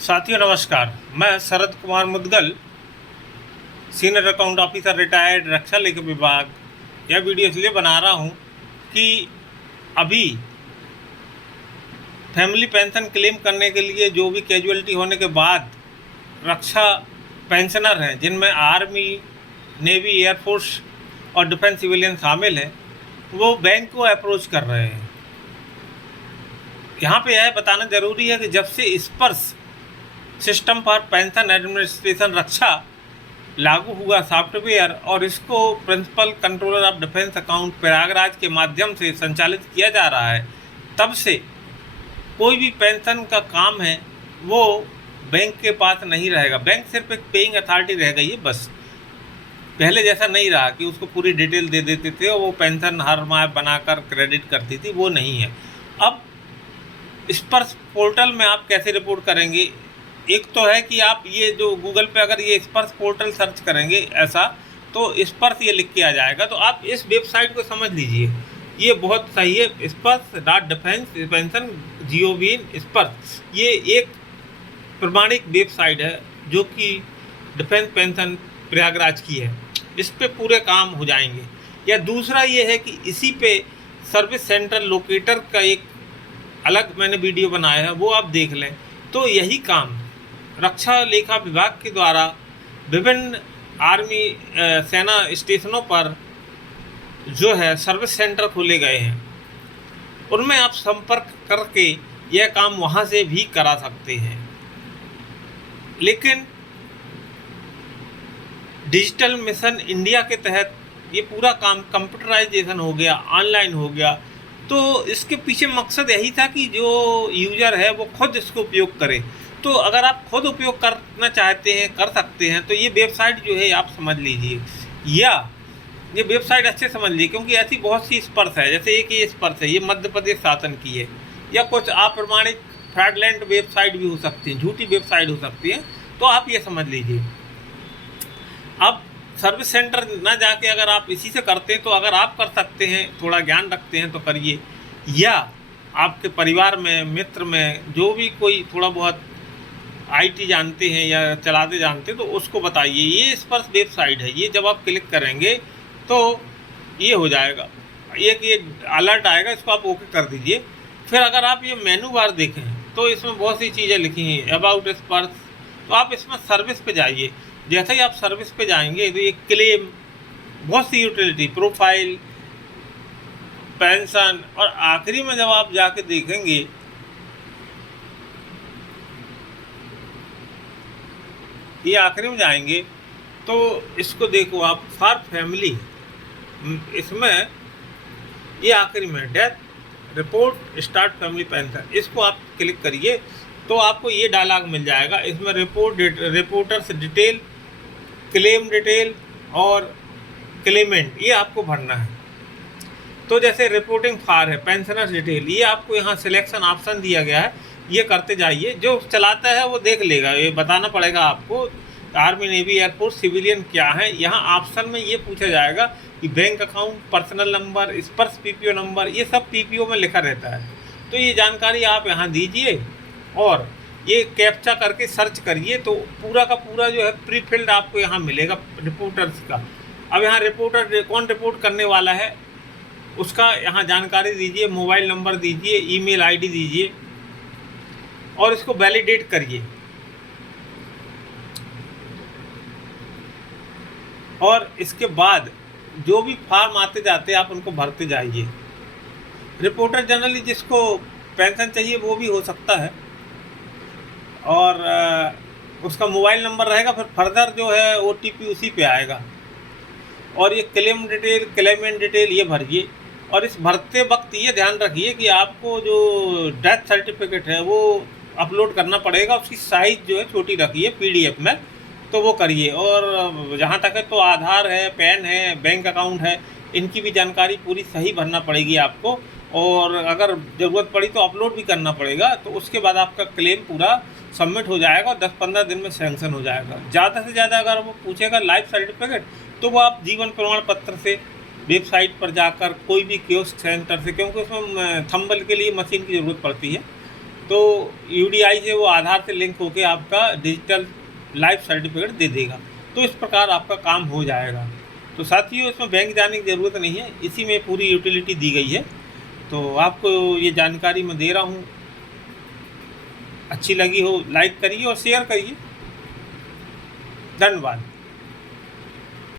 साथियों नमस्कार। मैं Sharad Kumar Mudgal, senior account officer retired, रक्षा लेखा विभाग। यह वीडियो इसलिए बना रहा हूं कि अभी फैमिली पेंशन क्लेम करने के लिए जो भी कैजुअलिटी होने के बाद रक्षा पेंशनर हैं, जिनमें आर्मी, नेवी, एयरफोर्स और डिफेंस सिविलियन शामिल हैं, वो बैंक को अप्रोच कर रहे हैं। यहाँ पे यह बताना ज़रूरी है कि जब से Sparsh system for pension administration Raksha लागू हुआ सॉफ्टवेयर और इसको principal controller of defence account Prayagraj के माध्यम से संचालित किया जा रहा है, तब से कोई भी पेंशन का काम है वो बैंक के पास नहीं रहेगा। बैंक सिर्फ एक पेइंग अथॉरिटी रह गई है बस। पहले जैसा नहीं रहा कि उसको पूरी डिटेल दे देते थे और वो पेंशन हर माह बनाकर क्रेडिट करती थी, वो नहीं है। अब स्पर्श पोर्टल में आप कैसे रिपोर्ट करेंगे? एक तो है कि आप ये जो गूगल पे अगर ये स्पर्श पोर्टल सर्च करेंगे ऐसा, तो स्पर्श ये लिख के आ जाएगा। तो आप इस वेबसाइट को समझ लीजिए, ये बहुत सही है। spurs.defense-pension.gov स्पर्श, ये एक प्रमाणिक वेबसाइट है जो कि डिफेंस पेंशन प्रयागराज की है। इस पे पूरे काम हो जाएंगे। या दूसरा ये है कि इसी पे सर्विस सेंटर लोकेटर का एक अलग मैंने वीडियो बनाया है, वो आप देख लें। तो यही काम रक्षा लेखा विभाग के द्वारा विभिन्न आर्मी सेना स्टेशनों पर जो है सर्विस सेंटर खोले गए हैं, उनमें आप संपर्क करके यह काम वहाँ से भी करा सकते हैं। लेकिन डिजिटल मिशन इंडिया के तहत ये पूरा काम कंप्यूटराइजेशन हो गया, ऑनलाइन हो गया। तो इसके पीछे मकसद यही था कि जो यूज़र है वो खुद इसको उपयोग करे। तो अगर आप खुद उपयोग करना चाहते हैं, कर सकते हैं। तो ये वेबसाइट जो है आप समझ लीजिए, या ये वेबसाइट अच्छे समझ लीजिए, क्योंकि ऐसी बहुत सी स्पर्श है। जैसे एक ये स्पर्श है, ये मध्य प्रदेश शासन की है, या कुछ अप्रमाणित फ्रॉडलेंट वेबसाइट भी हो सकती हैं, झूठी वेबसाइट हो सकती है। तो आप ये समझ लीजिए। अब सर्विस सेंटर ना जाके अगर आप इसी से करते हैं, तो अगर आप कर सकते हैं, थोड़ा ज्ञान रखते हैं तो करिए, या आपके परिवार में, मित्र में जो भी कोई थोड़ा बहुत आईटी जानते हैं या चलाते जानते हैं तो उसको बताइए। ये स्पर्श वेबसाइट है, ये जब आप क्लिक करेंगे तो ये हो जाएगा, एक ये अलर्ट आएगा, इसको आप ओके कर दीजिए। फिर अगर आप ये मेनू बार देखें तो इसमें बहुत सी चीज़ें लिखी हैं अबाउट स्पर्श। तो आप इसमें सर्विस पे जाइए। जैसे ही आप सर्विस पे जाएंगे तो ये क्लेम, बहुत सी यूटिलिटी, प्रोफाइल, पेंशन, और आखिरी में जब आप जाके देखेंगे ये आखिरी में जाएंगे तो इसको देखो आप, फॉर फैमिली, इसमें ये आखिरी में death report start family pension, इसको आप क्लिक करिए तो आपको ये डायलॉग मिल जाएगा। इसमें रिपोर्टर्स डिटेल, क्लेम डिटेल और क्लेमेंट, ये आपको भरना है। तो जैसे रिपोर्टिंग फॉर है, पेंशनर्स डिटेल, ये आपको यहाँ सिलेक्शन ऑप्शन दिया गया है, ये करते जाइए। जो चलाता है वो देख लेगा, ये बताना पड़ेगा आपको आर्मी, नेवी, एयरफोर्स, सिविलियन क्या है। यहाँ ऑप्शन में ये पूछा जाएगा कि बैंक अकाउंट, पर्सनल नंबर, स्पर्श पीपीओ नंबर, ये सब पीपीओ में लिखा रहता है। तो ये जानकारी आप यहाँ दीजिए और ये कैप्चा करके सर्च करिए, तो पूरा का पूरा जो है प्री फिल्ड आपको यहाँ मिलेगा रिपोर्टर्स का। अब यहाँ रिपोर्टर कौन रिपोर्ट करने वाला है उसका यहाँ जानकारी दीजिए, मोबाइल नंबर दीजिए, ईमेल आईडी दीजिए और इसको वैलिडेट करिए। और इसके बाद जो भी फॉर्म आते जाते आप उनको भरते जाइए। रिपोर्टर जनरली जिसको पेंशन चाहिए वो भी हो सकता है, और उसका मोबाइल नंबर रहेगा। फिर फर्दर जो है ओटीपी उसी पे आएगा। और ये क्लेम डिटेल, क्लेमेंट डिटेल ये भरिए। और इस भरते वक्त ये ध्यान रखिए कि आपको जो डेथ सर्टिफिकेट है वो अपलोड करना पड़ेगा, उसकी साइज़ जो है छोटी रखिए पीडीएफ में, तो वो करिए। और जहाँ तक है तो आधार है, पैन है, बैंक अकाउंट है, इनकी भी जानकारी पूरी सही भरना पड़ेगी आपको। और अगर ज़रूरत पड़ी तो अपलोड भी करना पड़ेगा। तो उसके बाद आपका क्लेम पूरा सबमिट हो जाएगा और 10-15 दिन में सैंक्शन हो जाएगा। ज़्यादा से ज़्यादा अगर वो पूछेगा लाइफ सर्टिफिकेट, तो वो आप जीवन प्रमाण पत्र से वेबसाइट पर जाकर कोई भी कियोस्क सेंटर से, क्योंकि उसमें थंबल के लिए मशीन की ज़रूरत पड़ती है, तो यूडीआई से वो आधार से लिंक होकर आपका डिजिटल लाइफ सर्टिफिकेट दे देगा। तो इस प्रकार आपका काम हो जाएगा। तो साथियों, इसमें बैंक जाने की ज़रूरत नहीं है, इसी में पूरी यूटिलिटी दी गई है। तो आपको ये जानकारी मैं दे रहा हूँ, अच्छी लगी हो लाइक करिए और शेयर करिए। धन्यवाद।